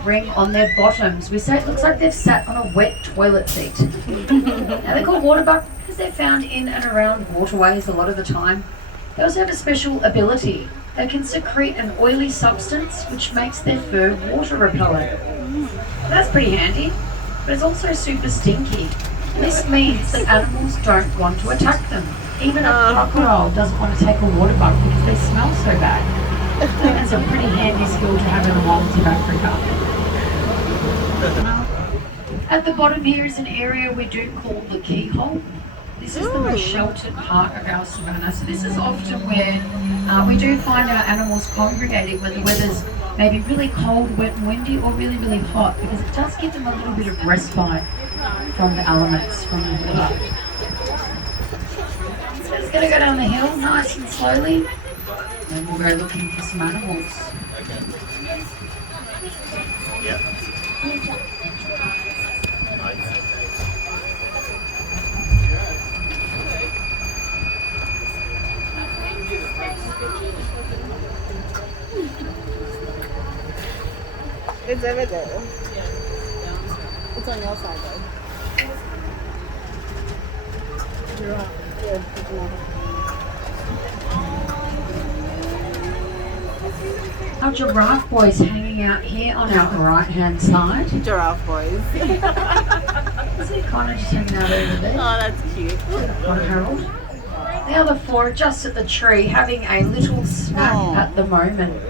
white ring on their bottoms. We say it looks like they've sat on a wet toilet seat. Now they're called water buck because they're found in and around waterways a lot of the time. They also have a special ability. They can secrete an oily substance which makes their fur water repellent. That's pretty handy, but it's also super stinky. This means that animals don't want to attack them. Even a crocodile doesn't want to take a water buck because they smell so bad. That's a pretty handy skill to have in the wilds of Africa. At the bottom here is an area we do call the keyhole. This is the most sheltered part of our savannah. So this is often where we do find our animals congregating when the weather's maybe really cold, wet and windy, or really, really hot, because it does give them a little bit of respite from the elements, from the weather. So it's going to go down the hill nice and slowly, and we'll go looking for some animals. It's over there. It's on your side though. Giraffe. Yeah, it's not. Our giraffe boys hanging out here on our right hand side. Giraffe boys. Isn't Connor just hanging out over there? Oh, that's cute. Connor Harold. The other four are just at the tree having a little snack at the moment.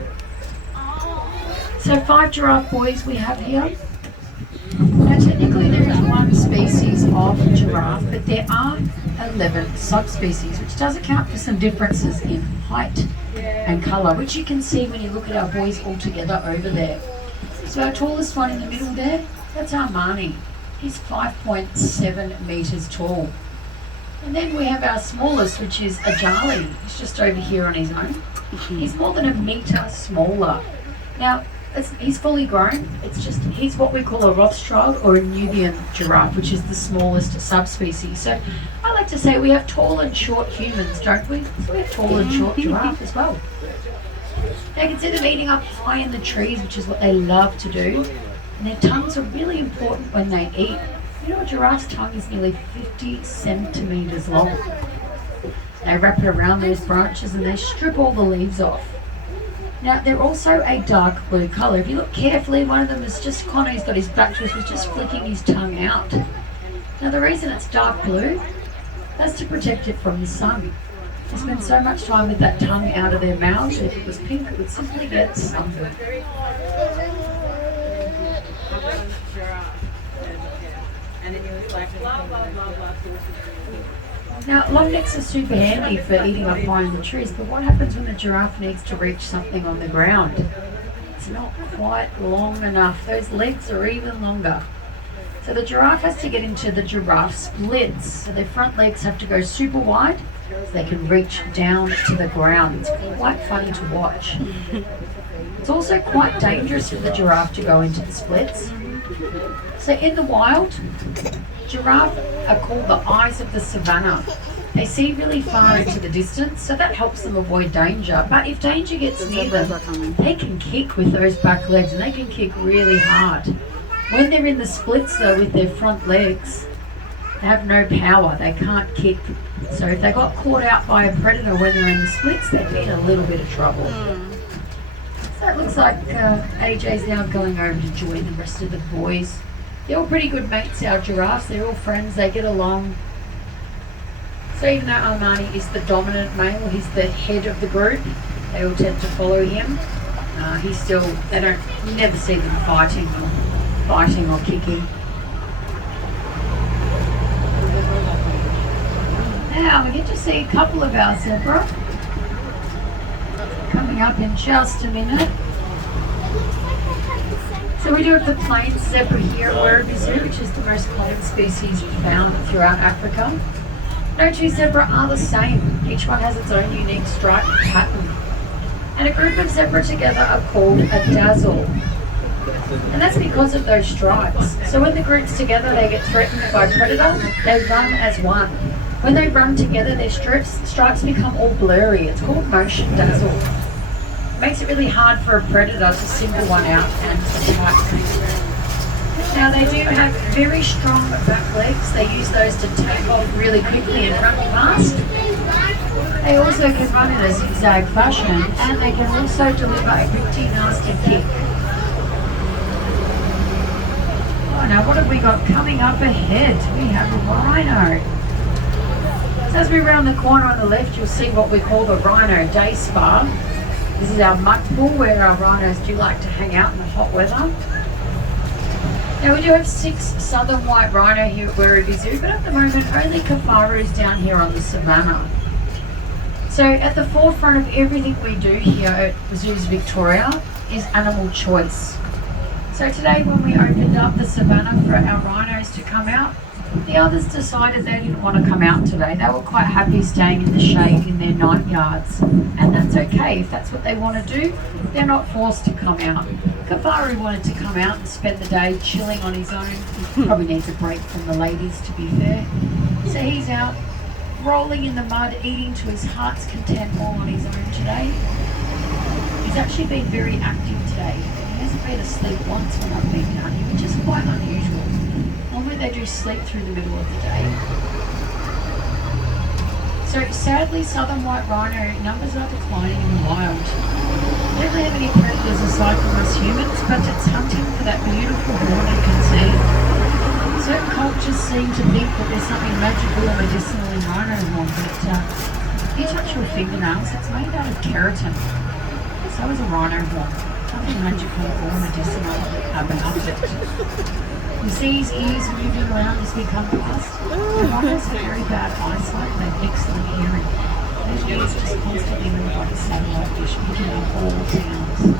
So 5 giraffe boys we have here. Now technically there is one species of giraffe, but there are 11 subspecies, which does account for some differences in height and colour, which you can see when you look at our boys all together over there. So our tallest one in the middle there, that's our Marnie. He's 5.7 metres tall. And then we have our smallest, which is a Charlie. He's just over here on his own. He's more than a metre smaller. Now, he's fully grown. It's just, he's what we call a Rothschild or a Nubian giraffe, which is the smallest subspecies. So I like to say we have tall and short humans, don't we? So we have tall and short giraffe as well. Now you can see them eating up high in the trees, which is what they love to do. And their tongues are really important when they eat. You know, a giraffe's tongue is nearly 50 centimetres long. They wrap it around those branches and they strip all the leaves off. Now, they're also a dark blue colour. If you look carefully, one of them is just, Connor's got his back to us, was just flicking his tongue out. Now, the reason it's dark blue, that's to protect it from the sun. They spend so much time with that tongue out of their mouths. If it was pink, it would simply get sunburned. Now, long necks are super handy for eating up high in the trees, but what happens when the giraffe needs to reach something on the ground? It's not quite long enough. Those legs are even longer. So the giraffe has to get into the giraffe splits. So their front legs have to go super wide so they can reach down to the ground. It's quite funny to watch. It's also quite dangerous for the giraffe to go into the splits. So in the wild, giraffe are called the eyes of the savannah. They see really far into the distance, so that helps them avoid danger. But if danger gets near them, they can kick with those back legs, and they can kick really hard. When they're in the splits though with their front legs, they have no power, they can't kick. So if they got caught out by a predator when they're in the splits, they'd be in a little bit of trouble. So it looks like AJ's now going over to join the rest of the boys. They're all pretty good mates, our giraffes. They're all friends, they get along. So even though Armani is the dominant male, he's the head of the group, they all tend to follow him. He's still, you never see them fighting or kicking. Now we get to see a couple of our zebra coming up in just a minute. So we do have the plain zebra here at Werribee Zoo, which is the most common species found throughout Africa. No two zebra are the same. Each one has its own unique stripe pattern. And a group of zebra together are called a dazzle. And that's because of those stripes. So when the group's together, they get threatened by a predator, they run as one. When they run together, their stripes become all blurry. It's called motion dazzle. Makes it really hard for a predator to single one out and attack. Now they do have very strong back legs. They use those to take off really quickly and run fast. They also can run in a zigzag fashion, and they can also deliver a pretty nasty kick. Oh, now what have we got coming up ahead? We have a Rhino. So as we round the corner on the left, you'll see what we call the Rhino Day Spa. This is our mud pool where our rhinos do like to hang out in the hot weather. Now we do have 6 southern white rhino here at Werribee Zoo, but at the moment only Kafaru's down here on the savannah. So at the forefront of everything we do here at Zoos Victoria is animal choice. So today when we opened up the savannah for our rhinos to come out, the others decided they didn't want to come out today. They were quite happy staying in the shade in their night yards, and that's okay. If that's what they want to do, they're not forced to come out. Kafaru wanted to come out and spend the day chilling on his own. He probably needs a break from the ladies, to be fair. So he's out rolling in the mud, eating to his heart's content all on his own today. He's actually been very active today. He hasn't been asleep once when I've been down here, which is quite unusual. Normally they do sleep through the middle of the day. So sadly, southern white rhino numbers are declining in the wild. We don't have any predators aside from us humans, but it's hunting for that beautiful horn you can see. Certain cultures seem to think that there's something magical or medicinal in rhino horn, but if you touch your fingernails, it's made out of keratin. So is a rhino horn. Nothing magical or medicinal about it. You see his ears moving around as we come past. The rhinos have very bad eyesight, they have excellent hearing. Those ears just constantly move like a satellite dish, picking up all sounds.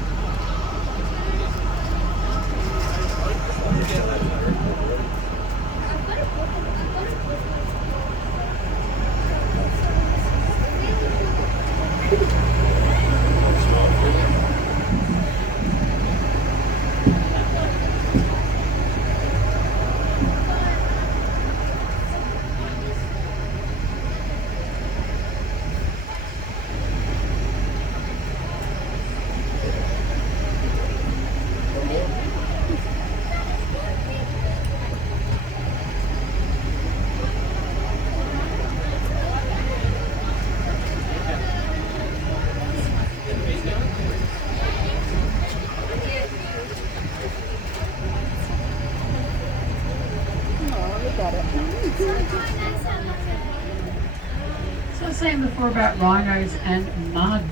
So I was saying before about rhinos and mud.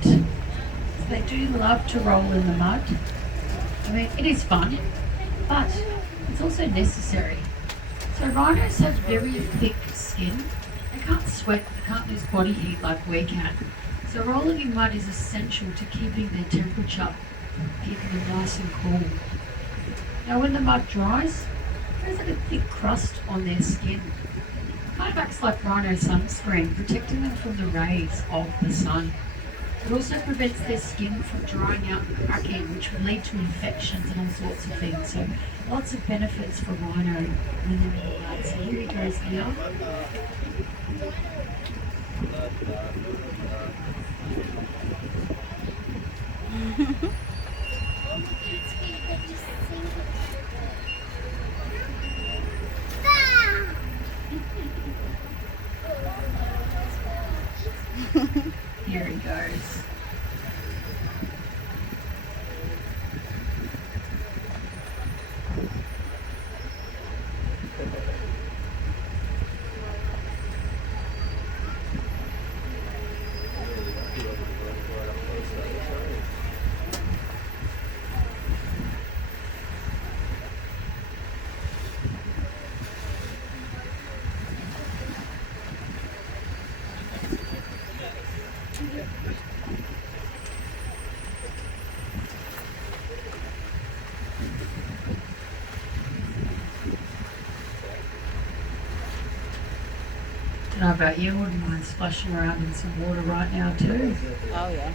They do love to roll in the mud. I mean, it is fun, but it's also necessary. So rhinos have very thick skin. They can't sweat, they can't lose body heat like we can. So rolling in mud is essential to keeping their temperature, keeping them nice and cool. Now when the mud dries, there's like a thick crust on their skin. Kind of acts like rhino sunscreen, protecting them from the rays of the sun. It also prevents their skin from drying out and cracking, which will lead to infections and all sorts of things. So lots of benefits for rhino when they're in the mud. So here he goes now. Here he goes. I don't know about you, I wouldn't mind splashing around in some water right now too. Oh yeah.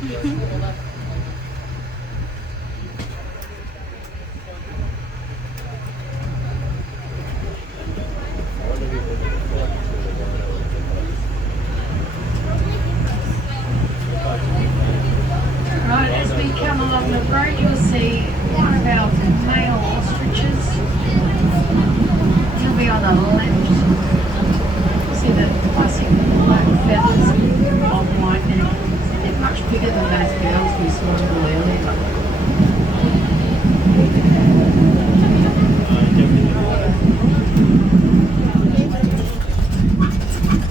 Right, as we come along the road, you'll see one of our male ostriches. He'll be on the left. You'll see the classic black feathers on white neck. They're much bigger than those girls we saw a little earlier.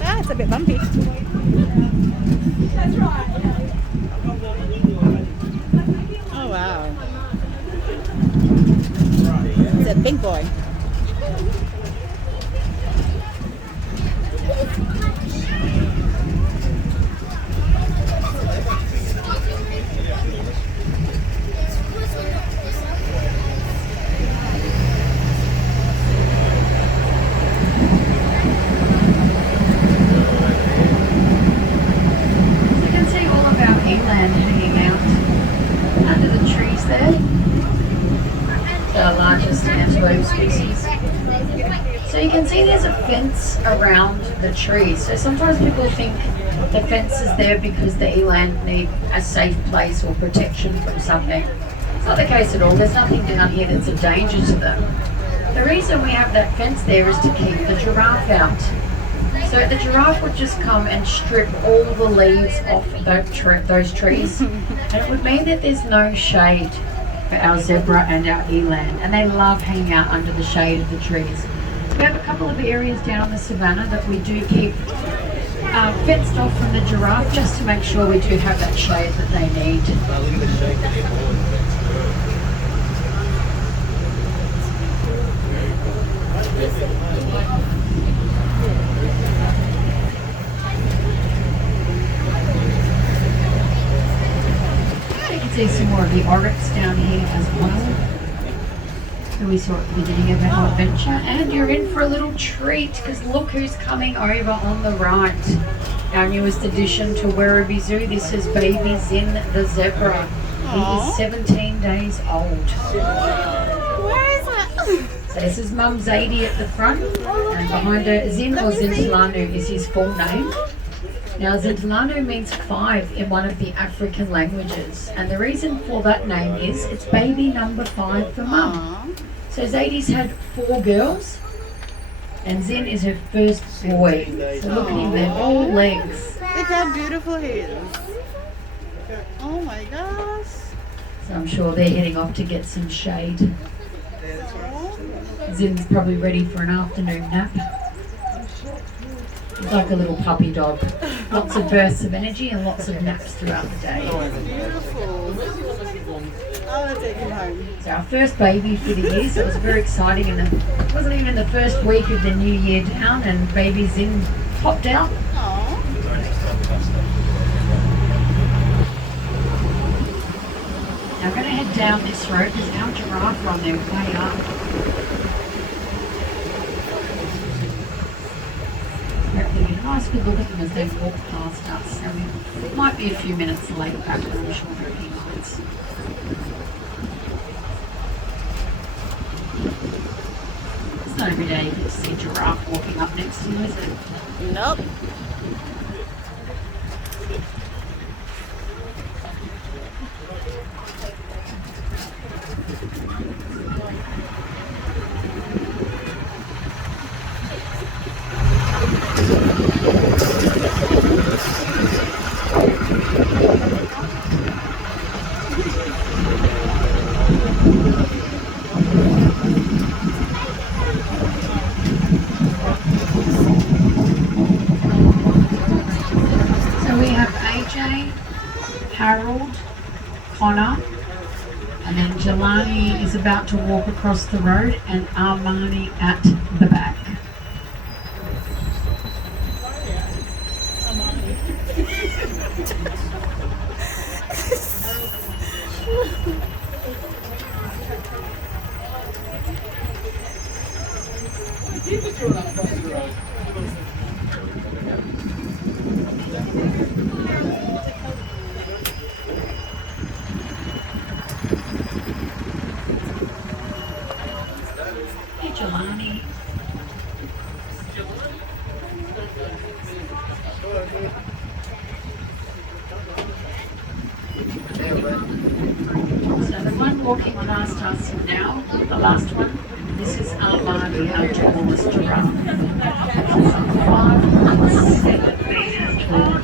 Ah, it's a bit bumpy. Oh wow. It's a big boy. You can see all of our eland hanging out under the trees there. The largest antelope species. So you can see there's a fence around the trees. So sometimes people think the fence is there because the eland need a safe place or protection from something. It's not the case at all. There's nothing down here that's a danger to them. The reason we have that fence there is to keep the giraffe out. So the giraffe would just come and strip all the leaves off those trees, and it would mean that there's no shade for our zebra and our eland, and they love hanging out under the shade of the trees. We have a couple of areas down on the savannah that we do keep fenced off from the giraffe, just to make sure we do have that shade that they need. You can see some more of the oryx down here as well, who we saw at the beginning of our adventure. And you're in for a little treat, because look who's coming over on the right. Our newest addition to Werribee Zoo. This is baby Zin the zebra. He is 17 days old. Where is it? So this is Mum Zadie at the front, and behind her Zin, or Zintalanu, is his full name. Now Zintalanu means 5 in one of the African languages, and the reason for that name is it's baby number 5 for Mum. So Zadie's had 4 girls, and Zin is her first boy. So look at him, they're all legs. Look how beautiful he is. Oh my gosh. So I'm sure they're heading off to get some shade. Zin's probably ready for an afternoon nap. He's like a little puppy dog. Lots of bursts of energy and lots of naps throughout the day. Beautiful. I want to take him home. So our first baby for the year, so it was very exciting, and it wasn't even the first week of the new year down, and baby Zin popped out. Aww. Now I'm going to head down this road because our giraffe are on their way up. Hopefully get a nice good look at them as they walk past us. So we might be a few minutes late back, but I'm sure they'll be nice. It's not every day you get to see a giraffe walking up next to you, is it? Nope. So we have AJ, Harold, Connor, and then Jelani is about to walk across the road, and Armani at the back. Jelani. So the one walking past us now, the last one, this is Armani, our tallest giraffe. It's 5'7" meters tall.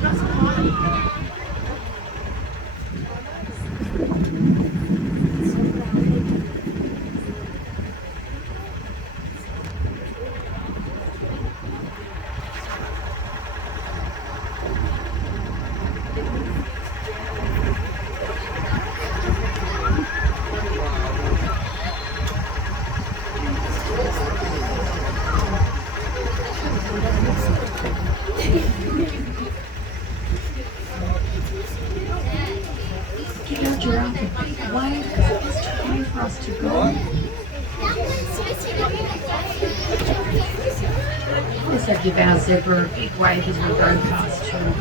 Give your giraffe a big wave because it's time for us to go. Also give our zebra a big wave as we go past too.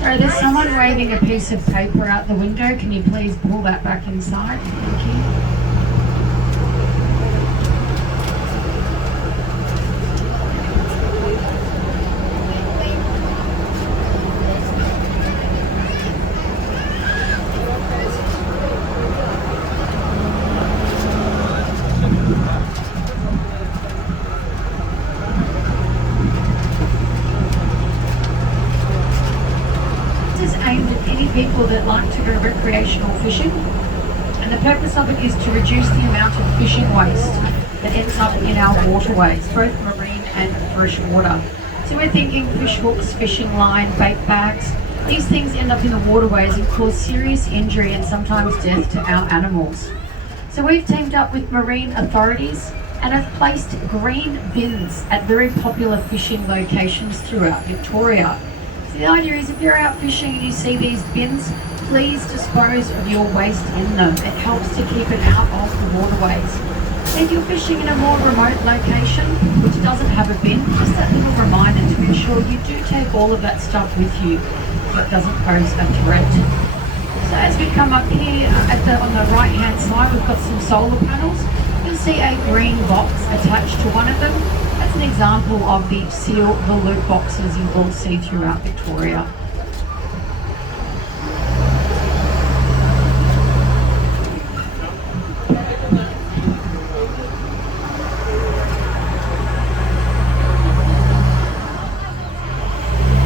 Sorry, there's someone waving a piece of paper out the window. Can you please pull that back inside? Thank you. Aimed at any people that like to go recreational fishing, and the purpose of it is to reduce the amount of fishing waste that ends up in our waterways, both marine and freshwater. So we're thinking fish hooks, fishing line, bait bags. These things end up in the waterways and cause serious injury and sometimes death to our animals. So we've teamed up with marine authorities and have placed green bins at very popular fishing locations throughout Victoria. The idea is if you're out fishing and you see these bins, please dispose of your waste in them. It helps to keep it out of the waterways. If you're fishing in a more remote location, which doesn't have a bin, just that little reminder to ensure you do take all of that stuff with you so it doesn't pose a threat. So as we come up here on the right hand side, we've got some solar panels. You'll see a green box attached to one of them. That's an example of the seal the loop boxes you will see throughout Victoria.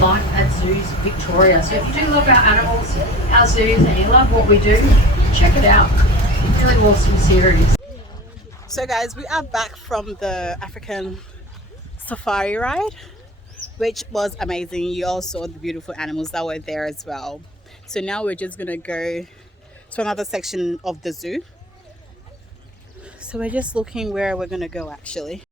Life at Zoos Victoria. So if you do love our animals, our zoos, and you love what we do, check it out. Really awesome series. So guys, we are back from the African safari ride, which was amazing. You all saw the beautiful animals that were there as well. So now we're just gonna go to another section of the zoo. So we're just looking where we're gonna go actually.